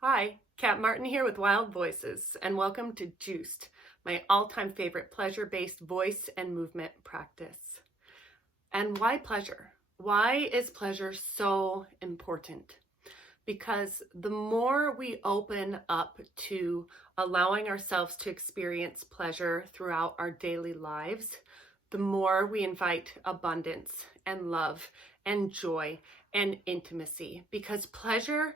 Hi, Kat Martin here with Wylde Voices, and welcome to Juiced, my all-time favorite pleasure-based voice and movement practice. And why pleasure? Why is pleasure so important? Because the more we open up to allowing ourselves to experience pleasure throughout our daily lives, the more we invite abundance and love and joy and intimacy, because pleasure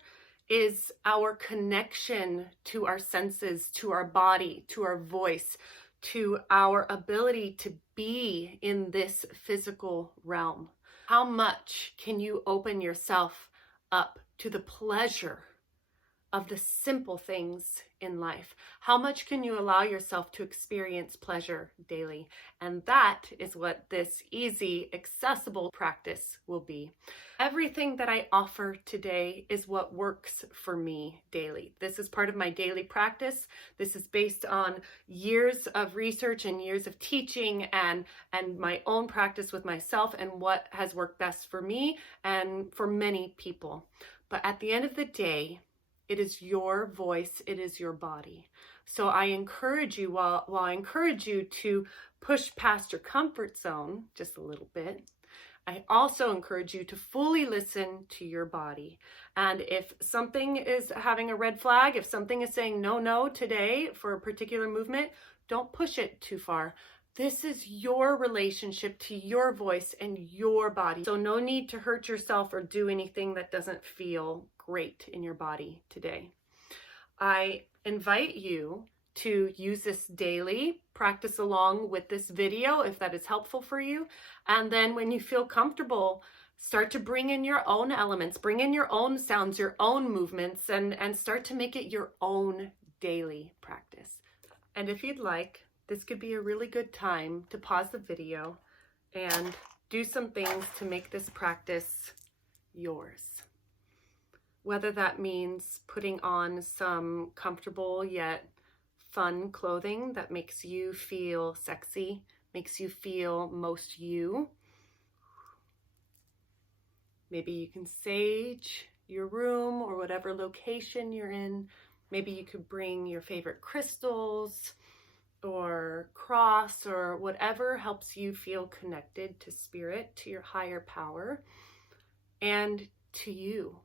is our connection to our senses, to our body, to our voice, to our ability to be in this physical realm. How much can you open yourself up to the pleasure of the simple things in life? How much can you allow yourself to experience pleasure daily? And that is what this easy, accessible practice will be. Everything that I offer today is what works for me daily. This is part of my daily practice. This is based on years of research and years of teaching and my own practice with myself and what has worked best for me and for many people. But at the end of the day, it is your voice, it is your body. So I encourage you, while I encourage you to push past your comfort zone just a little bit, I also encourage you to fully listen to your body. And if something is having a red flag, if something is saying no today for a particular movement, don't push it too far. This is your relationship to your voice and your body. So no need to hurt yourself or do anything that doesn't feel great in your body today. I invite you to use this daily, practice along with this video if that is helpful for you. And then when you feel comfortable, start to bring in your own elements, bring in your own sounds, your own movements, and start to make it your own daily practice. And if you'd like, this could be a really good time to pause the video and do some things to make this practice yours. Whether that means putting on some comfortable yet fun clothing that makes you feel sexy, makes you feel most you. Maybe you can sage your room or whatever location you're in. Maybe you could bring your favorite crystals or cross or whatever helps you feel connected to spirit, to your higher power, and to you.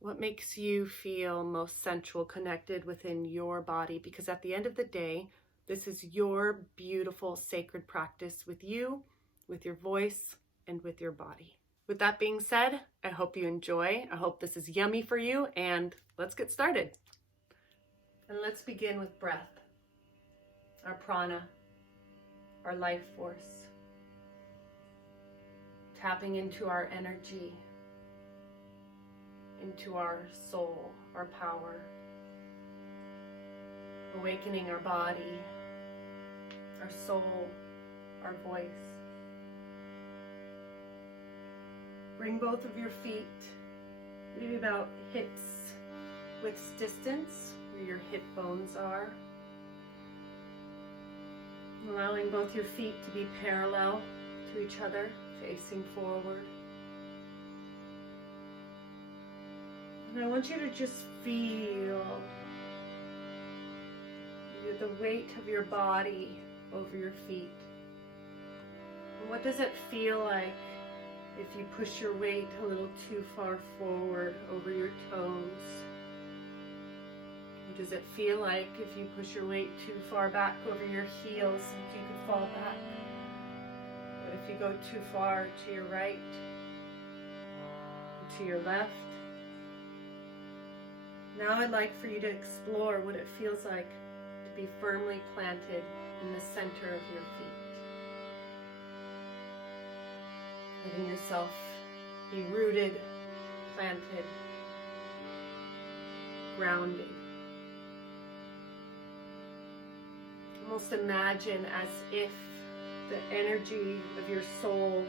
What makes you feel most sensual, connected within your body? Because at the end of the day, this is your beautiful sacred practice with you, with your voice, and with your body. With that being said, I hope you enjoy. I hope this is yummy for you, and let's get started. And let's begin with breath. Our prana, our life force. Tapping into our energy, into our soul, our power, awakening our body, our soul, our voice. Bring both of your feet maybe about hips width distance, where your hip bones are. Allowing both your feet to be parallel to each other, facing forward. And I want you to just feel the weight of your body over your feet. And what does it feel like if you push your weight a little too far forward over your toes? What does it feel like if you push your weight too far back over your heels, like you could fall back? What if you go too far to your right, to your left? Now I'd like for you to explore what it feels like to be firmly planted in the center of your feet. Letting yourself be rooted, planted, grounded. Almost imagine as if the energy of your soul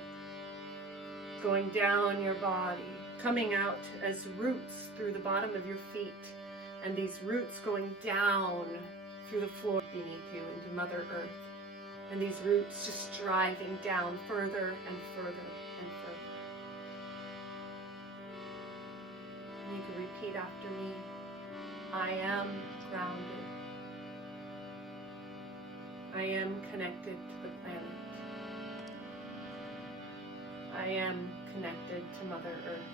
going down your body, coming out as roots through the bottom of your feet, and these roots going down through the floor beneath you into Mother Earth, and these roots just driving down further and further and further. And you can repeat after me. I am grounded. I am connected to the planet. I am connected to Mother Earth.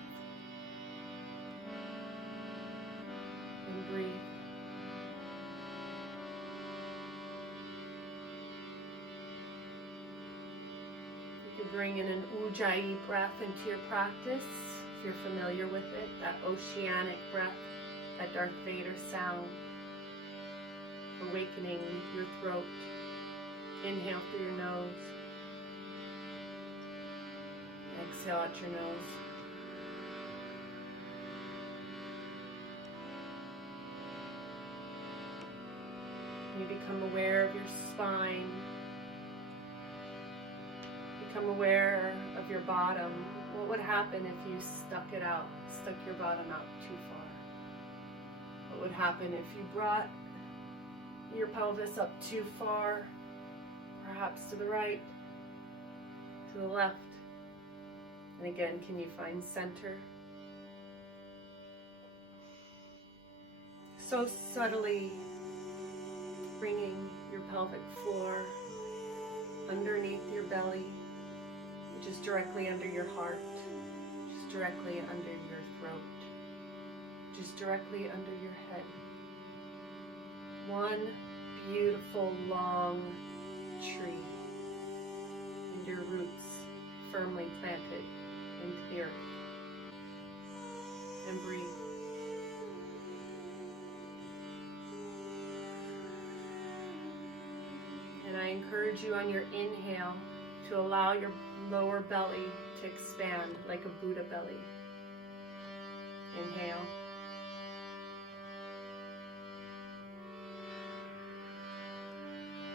And breathe. You can bring in an ujjayi breath into your practice, if you're familiar with it, that oceanic breath, that Darth Vader sound, awakening your throat. Inhale through your nose. Exhale out your nose. You become aware of your spine. Become aware of your bottom. What would happen if you stuck your bottom out too far? What would happen if you brought your pelvis up too far? Perhaps to the right, to the left. And again, can you find center? So subtly bringing your pelvic floor underneath your belly, which is directly under your heart, which is directly under your throat, which is directly under your head. One beautiful long tree, and your roots firmly planted into the earth. And breathe. And I encourage you on your inhale to allow your lower belly to expand like a Buddha belly. Inhale.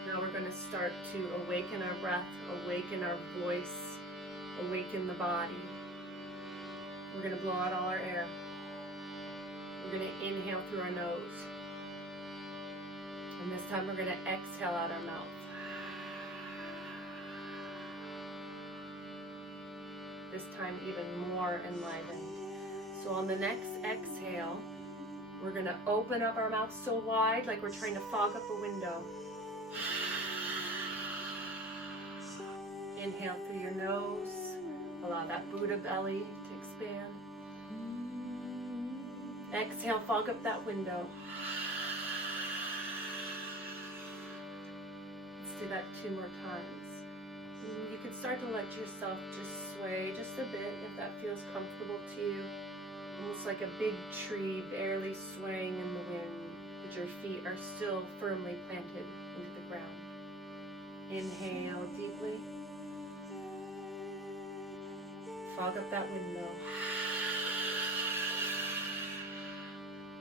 Now we're going to start to awaken our breath, awaken our voice, awaken the body. We're going to blow out all our air. We're going to inhale through our nose. And this time we're going to exhale out our mouth. This time even more enlivened. So on the next exhale, we're going to open up our mouth so wide like we're trying to fog up a window. Inhale through your nose. Allow that Buddha belly to expand. Exhale, fog up that window. Let's do that 2 more times. You can start to let yourself just sway just a bit if that feels comfortable to you. Almost like a big tree barely swaying in the wind, but your feet are still firmly planted into the ground. Inhale deeply. Fog up that window.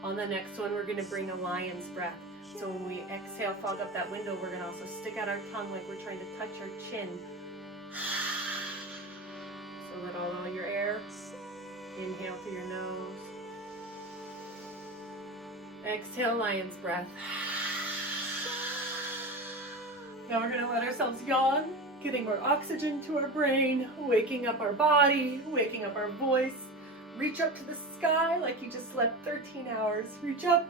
On the next one, we're going to bring a lion's breath. So when we exhale, fog up that window, we're going to also stick out our tongue like we're trying to touch our chin. So let all your air. Inhale through your nose. Exhale, lion's breath. Now we're going to let ourselves yawn, getting more oxygen to our brain, waking up our body, waking up our voice. Reach up to the sky like you just slept 13 hours. Reach up.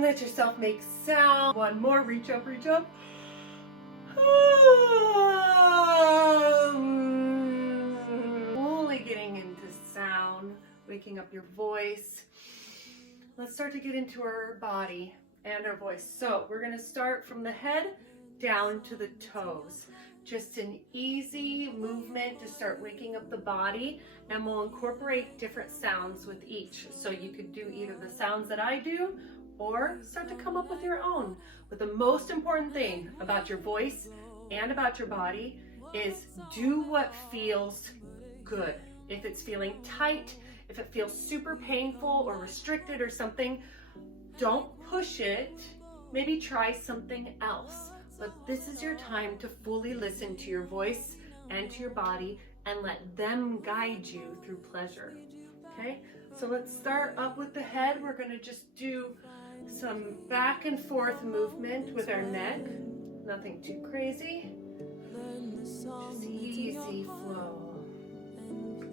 Let yourself make sound. One more. Reach up, reach up. Fully getting into sound, waking up your voice. Let's start to get into our body and our voice. So we're going to start from the head down to the toes. Just an easy movement to start waking up the body, and we'll incorporate different sounds with each. So you could do either the sounds that I do or start to come up with your own. But the most important thing about your voice and about your body is do what feels good. If it's feeling tight, if it feels super painful or restricted or something, don't push it. Maybe try something else. But this is your time to fully listen to your voice and to your body and let them guide you through pleasure. Okay? So let's start up with the head. We're going to just do some back and forth movement with our neck. Nothing too crazy. Just easy flow.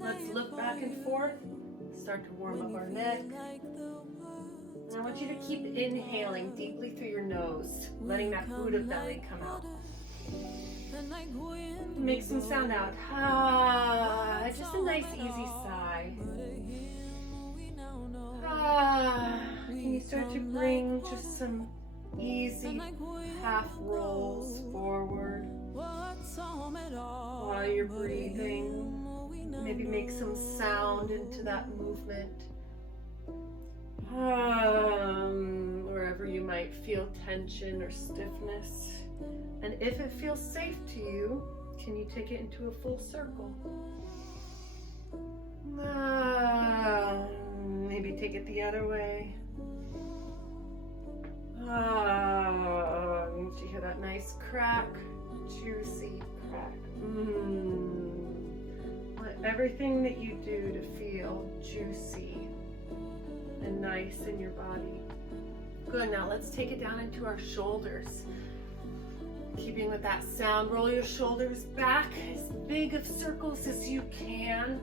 Let's look back and forth. start to warm up our neck. And I want you to keep inhaling deeply through your nose, letting that Buddha belly come out. Make some sound out. Ah, just a nice easy sigh. Ah, can you start to bring just some easy half rolls forward while you're breathing? Maybe make some sound into that movement. Wherever you might feel tension or stiffness. And if it feels safe to you, can you take it into a full circle? Maybe take it the other way. Did you hear that nice crack? Juicy crack. Want everything that you do to feel juicy and nice in your body. Good, now let's take it down into our shoulders. Keeping with that sound, roll your shoulders back as big of circles as you can.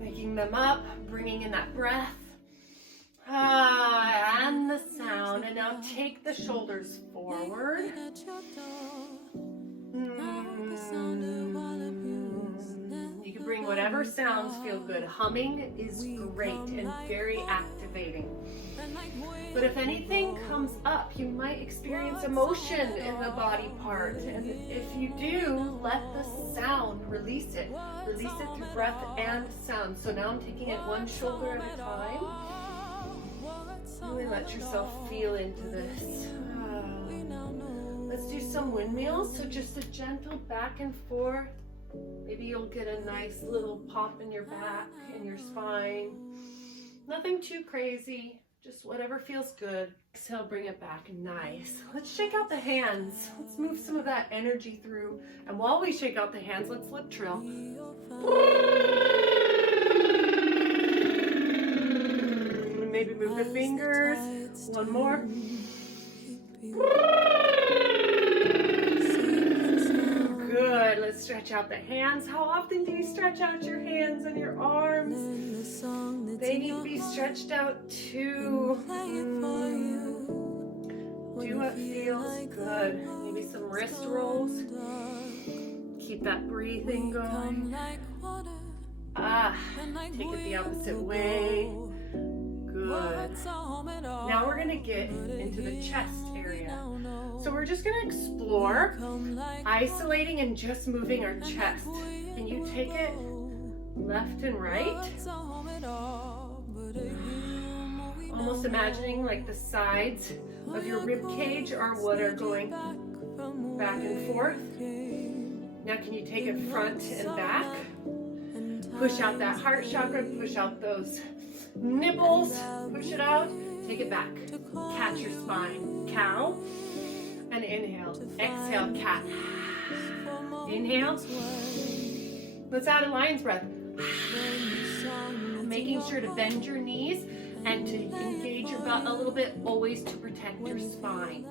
Making them up, bringing in that breath. And the sound. And now take the shoulders forward. You can bring whatever sounds feel good. Humming is great and very activating. But if anything comes up, you might experience emotion in the body part. And if you do, let the sound release it. Release it through breath and sound. So now I'm taking it one shoulder at a time. Really let yourself feel into this. Let's do some windmills. So just a gentle back and forth. Maybe you'll get a nice little pop in your back, in your spine. Nothing too crazy. Just whatever feels good. Exhale, bring it back. Nice. Let's shake out the hands. Let's move some of that energy through. And while we shake out the hands, let's lip trill. Maybe move the fingers. One more. Good. Let's stretch out the hands. How often do you stretch out your hands and your arms? They need to be stretched out too. Do what feels good. Maybe some wrist rolls. Keep that breathing going. Take it the opposite way. Good. Now we're going to get into the chest area. So we're just going to explore isolating and just moving our chest. And you take it left and right. Almost imagining like the sides of your rib cage are what are going back and forth. Now can you take it front and back? Push out that heart chakra, push out those nipples, push it out, take it back. Catch your spine, cow, and inhale. Exhale, cat. Inhale. Let's add a lion's breath. Making sure to bend your knees and to engage your butt a little bit, always to protect your spine.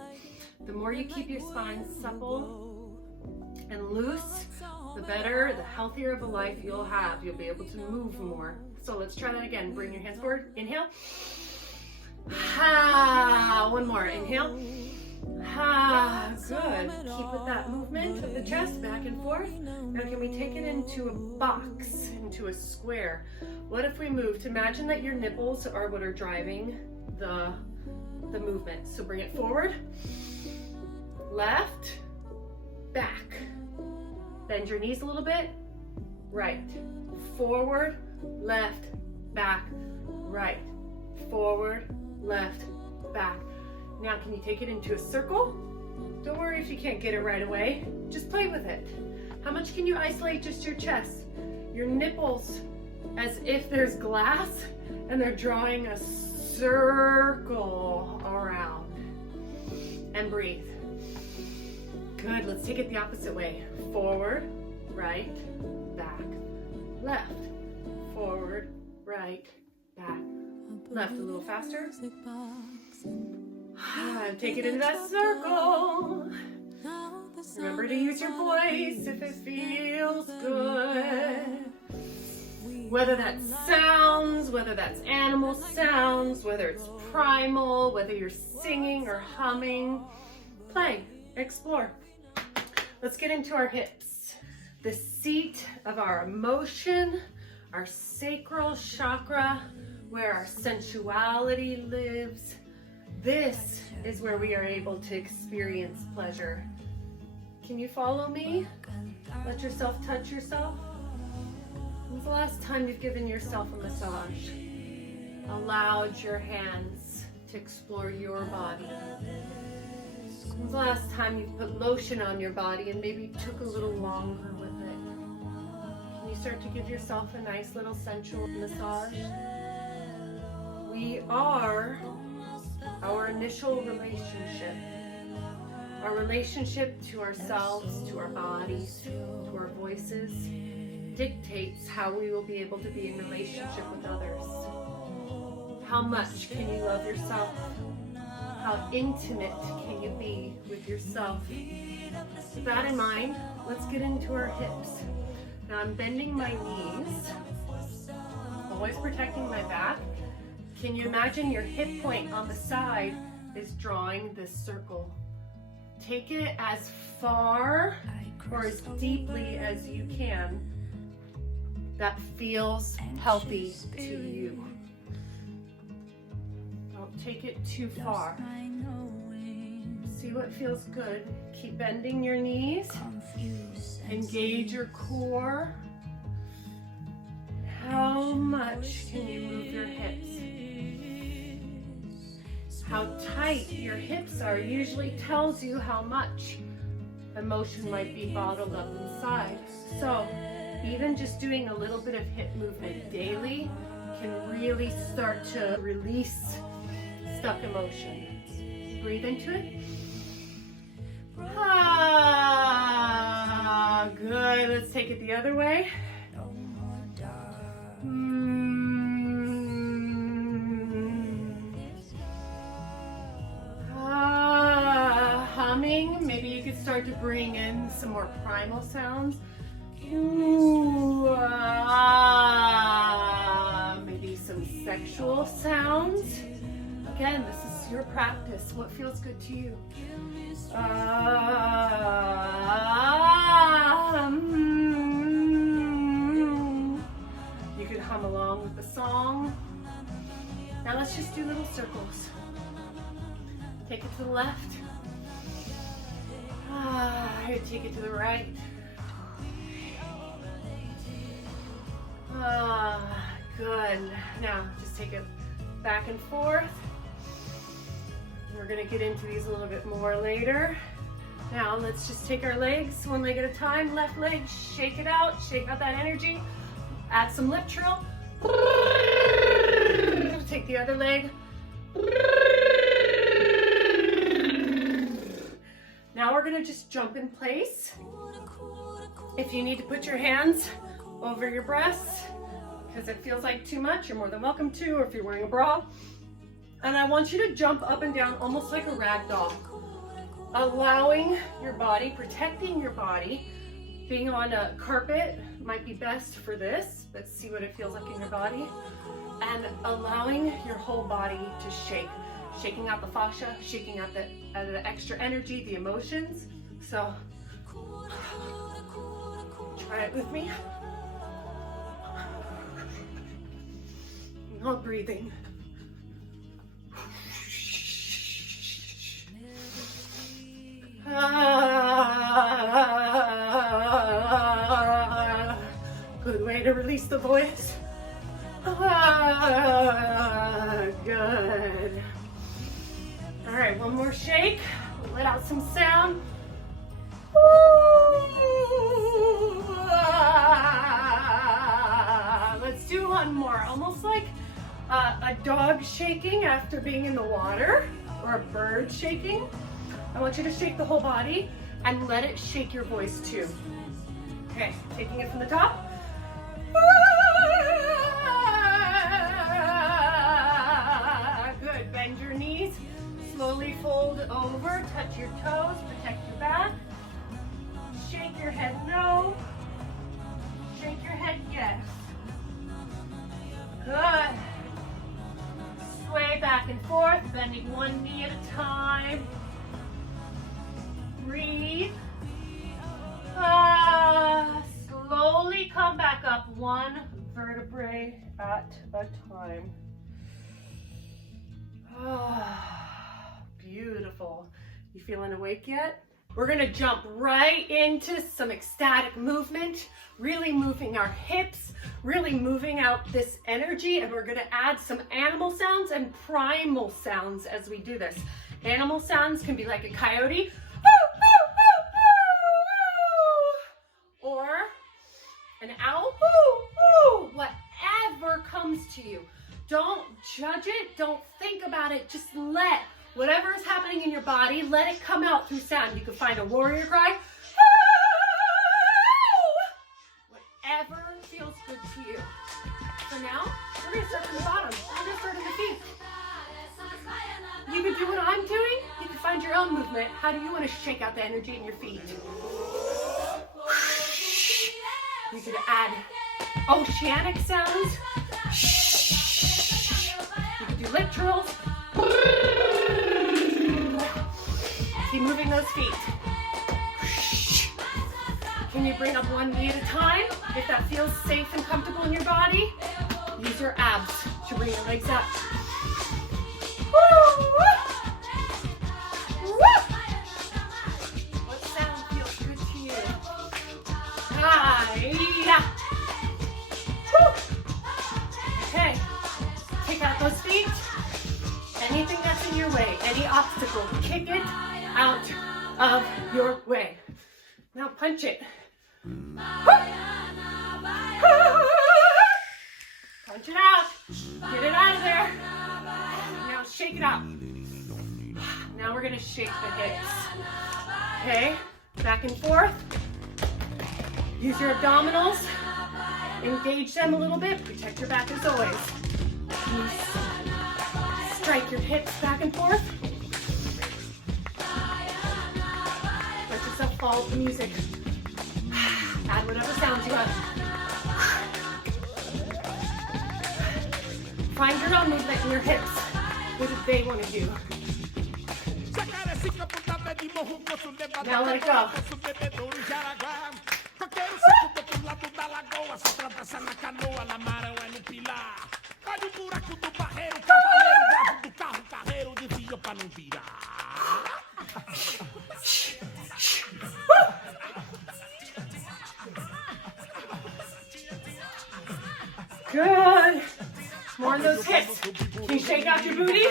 The more you keep your spine supple and loose, the better, the healthier of a life you'll have. You'll be able to move more. So let's try that again. Bring your hands forward. Inhale. One more. Inhale. Good. Keep with that movement of the chest back and forth. Now can we take it into a box, into a square? What if we move to imagine that your nipples are what are driving the movement. So bring it forward, left, back. Bend your knees a little bit, right, forward, left, back, right, forward, left, back. Now can you take it into a circle? Don't worry if you can't get it right away. Just play with it. How much can you isolate just your chest? Your nipples, as if there's glass and they're drawing a circle around. And breathe. Good, let's take it the opposite way. Forward, right, back, left. Forward, right, back, left. A little faster. Take it into that circle. Remember to use your voice if it feels good. Whether that's sounds, whether that's animal sounds, whether it's primal, whether you're singing or humming, play, explore. Let's get into our hips. The seat of our emotion, our sacral chakra, where our sensuality lives. This is where we are able to experience pleasure. Can you follow me? Let yourself touch yourself. When's the last time you've given yourself a massage? Allowed your hands to explore your body? When's the last time you put lotion on your body and maybe took a little longer with it? Can you start to give yourself a nice little sensual massage? We are our initial relationship. Our relationship to ourselves, to our bodies, to our voices, dictates how we will be able to be in relationship with others. How much can you love yourself? How intimate can you be with yourself? With that in mind, let's get into our hips. Now I'm bending my knees, always protecting my back. Can you imagine your hip point on the side is drawing this circle? Take it as far or as deeply as you can that feels healthy to you. Don't take it too far. See what feels good. Keep bending your knees. Engage your core. How much can you move your hips? How tight your hips are usually tells you how much emotion might be bottled up inside. So even just doing a little bit of hip movement daily can really start to release stuck emotion. Breathe into it. Ah, good. Let's take it the other way. Humming. Maybe you could start to bring in some more primal sounds. Ooh, maybe some sexual sounds. Again, this is your practice. What feels good to you? You can hum along with the song. Now let's just do little circles. Take it to the left. Take it to the right. Good. Now just take it back and forth. We're going to get into these a little bit more later. Now let's just take our legs one leg at a time. Left leg, shake out that energy. Add some lip trill. Take the other leg. Now we're going to just jump in place. If you need to put your hands over your breasts because it feels like too much, you're more than welcome to, or if you're wearing a bra. And I want you to jump up and down almost like a rag doll, allowing your body, protecting your body. Being on a carpet might be best for this, but see what it feels like in your body. And allowing your whole body to shake, shaking out the fascia, shaking out the extra energy, the emotions. So try it with me. Not breathing. Good way to release the voice. Good. All right, one more shake. Let out some sound. Let's do one more, almost like a dog shaking after being in the water, or a bird shaking. I want you to shake the whole body and let it shake your voice too. Okay, taking it from the top. Good, bend your knees, slowly fold over, touch your toes, protect your back. Shake your head no, shake your head yes. and forth, bending one knee at a time. Breathe. Slowly come back up, one vertebrae at a time. Beautiful. You feeling awake yet? We're gonna jump right into some ecstatic movement, really moving our hips, really moving out this energy, and we're gonna add some animal sounds and primal sounds as we do this. Animal sounds can be like a coyote, or an owl, whatever comes to you. Don't judge it, don't think about it, just let whatever is happening in your body, let it come out through sound. You can find a warrior cry, whatever feels good to you. So now, we're gonna start from the bottom. We're gonna start in the feet. You can do what I'm doing, you can find your own movement. How do you wanna shake out the energy in your feet? You can add oceanic sounds. You can do literals. Keep moving those feet. Can you bring up one knee at a time? If that feels safe and comfortable in your body, use your abs to bring your legs up. What sound feels good to you? Okay, take out those feet. Anything that's in your way, any obstacle, kick it out of your way. Now punch it. Punch it out. Get it out of there. Now shake it out. Now we're gonna shake the hips. Okay, back and forth. Use your abdominals. Engage them a little bit. Protect your back as always. Strike your hips back and forth. Let yourself follow the music. Add whatever sounds you want. Find your own movement in your hips. What do they want to do? Now let it go. Good. More of those hips. Can you shake out your booty?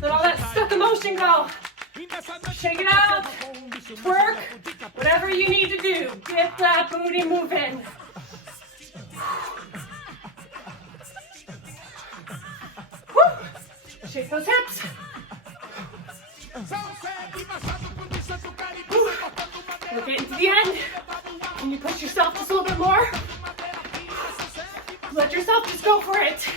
Let all that stuck emotion go. Shake it out. Twerk. Whatever you need to do. Get that booty moving. Woo. Shake those hips. Woo. We're getting to the end. Can you push yourself just a little bit more? Let yourself just go for it.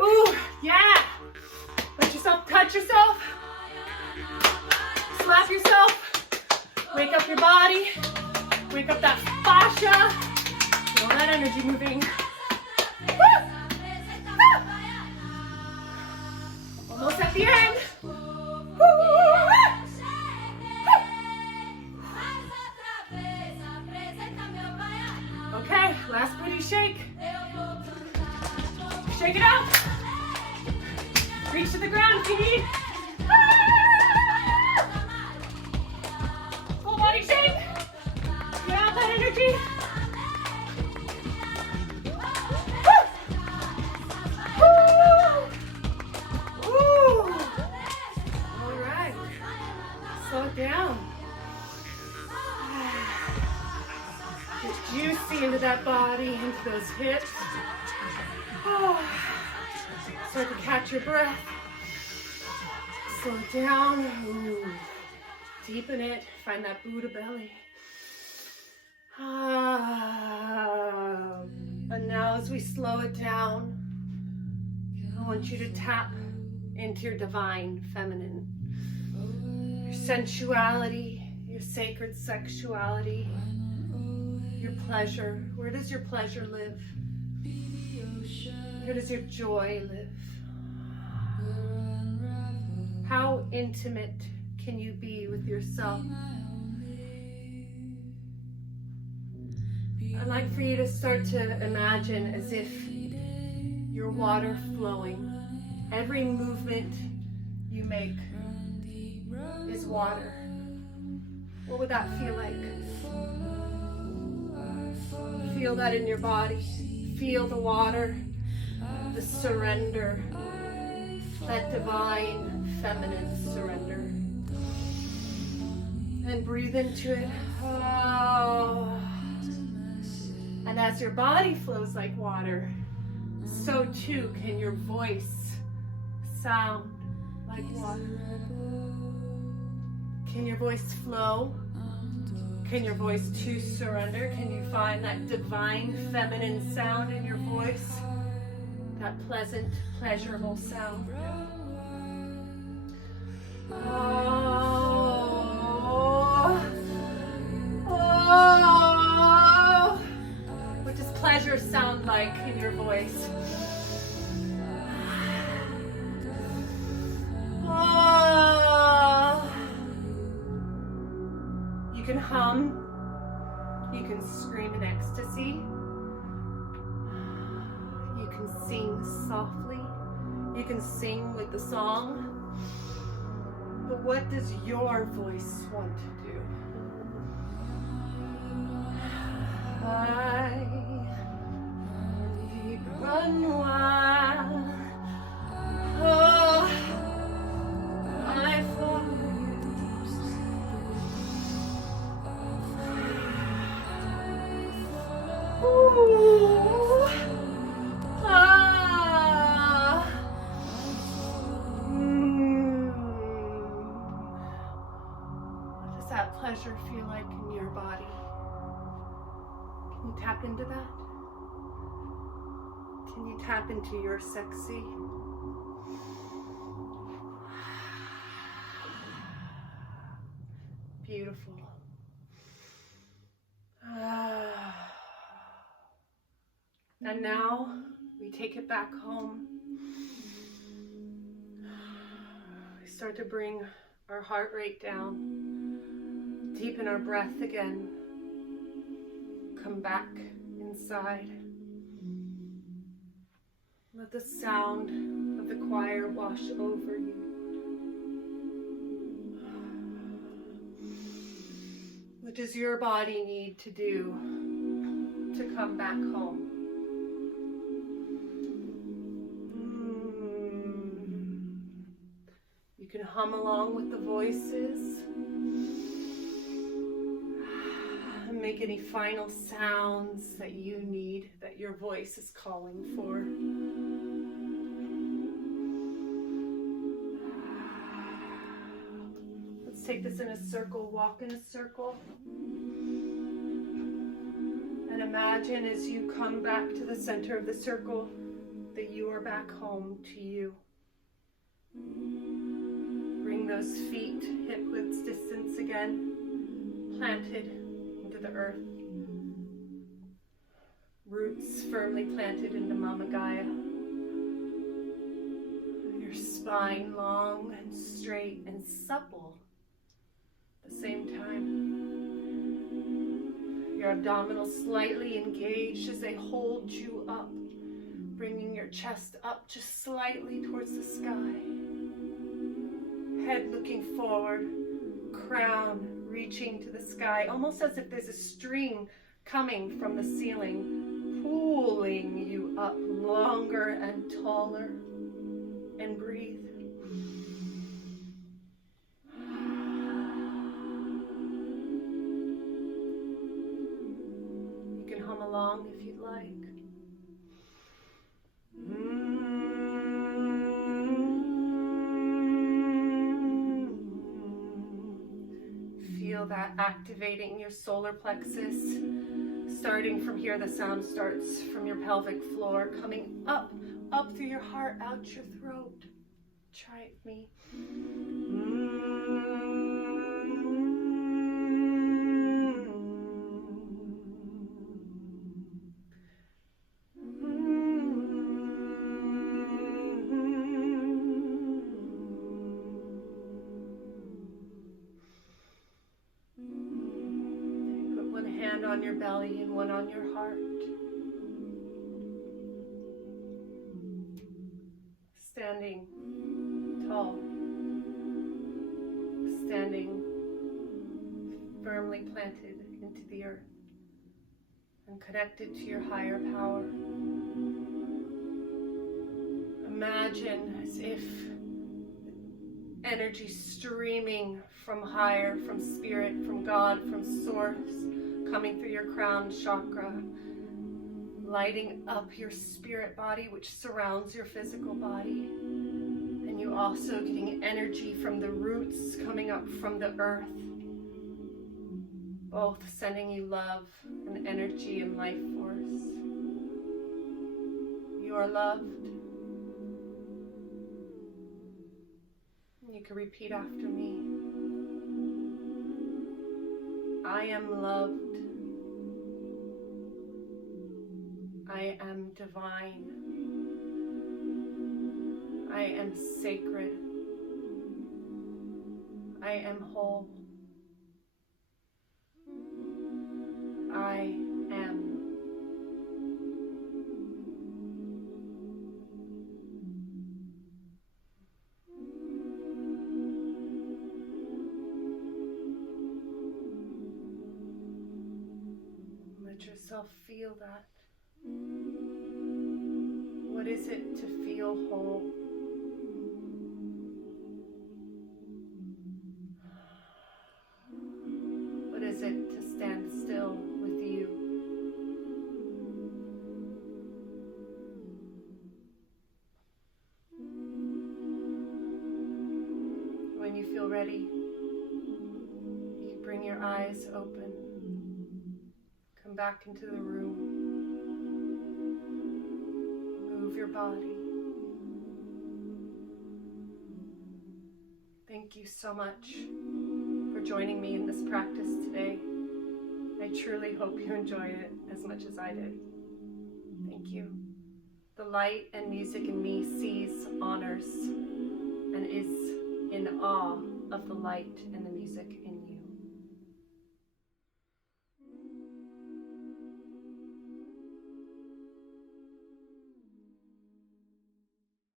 Ooh, yeah. Let yourself touch yourself. Slap yourself. Wake up your body. Wake up that fascia. Feel that energy moving. Almost at the end. Okay, last booty shake. Shake it out. Reach to the ground if you need. Full body shake. Get out that energy. Slow it down. Get juicy into that body, into those hips. Start to catch your breath. Slow it down. Ooh. Deepen it. Find that Buddha belly. And now as we slow it down, I want you to tap into your divine feminine. your sensuality, your sacred sexuality, your pleasure. Where does your pleasure live? Where does your joy live? How intimate can you be with yourself? I'd like for you to start to imagine as if you're water flowing. Every movement you make is water. What would that feel like? Feel that in your body. Feel the water, the surrender, that divine feminine surrender. And breathe into it. Oh. And as your body flows like water, so too can your voice sound like water. Can your voice flow? Can your voice too surrender? Can you find that divine feminine sound in your voice? That pleasant, pleasurable sound. What does pleasure sound like in your voice? You can hum. You can scream in ecstasy. You can sing softly. You can sing with the song. But what does your voice want to do? I deep run wild. Oh, I follow you. Ooh. Ah. What does that pleasure feel like in your body? Can you tap into that? Can you tap into your sexy? Beautiful. And now we take it back home. We start to bring our heart rate down. Deepen our breath again. Come back inside. Let the sound of the choir wash over you. What does your body need to do to come back home? You can hum along with the voices. Make any final sounds that you need, that your voice is calling for. Let's take this in a circle, walk in a circle. And imagine as you come back to the center of the circle that you are back home to you. Bring those feet hip width distance again, planted into the earth. Roots firmly planted into Mama Gaia. And your spine long and straight and supple at the same time. Your abdominals slightly engaged as they hold you up, bringing your chest up just slightly towards the sky. Head looking forward, crown reaching to the sky, almost as if there's a string coming from the ceiling, pulling you up longer and taller. And breathe. You can hum along if you'd like. Feel that activating your solar plexus. Starting from here, the sound starts from your pelvic floor, coming up through your heart, out your throat. Try it with me. on your belly and one on your heart. Standing tall, standing firmly planted into the earth and connected to your higher power. Imagine as if energy streaming from higher, from spirit, from God, from source, coming through your crown chakra, lighting up your spirit body, which surrounds your physical body. And you also getting energy from the roots coming up from the earth, both sending you love and energy and life force. You are loved. You can repeat after me. I am loved. I am divine. I am sacred. I am whole. I am. Let yourself feel that. What is it to feel whole? What is it to stand still with you? When you feel ready, you can bring your eyes open. Come back into the room. Move your body. Thank you so much for joining me in this practice today. I truly hope you enjoyed it as much as I did. Thank you. The light and music in me sees, honors, and is in awe of the light and the music in you.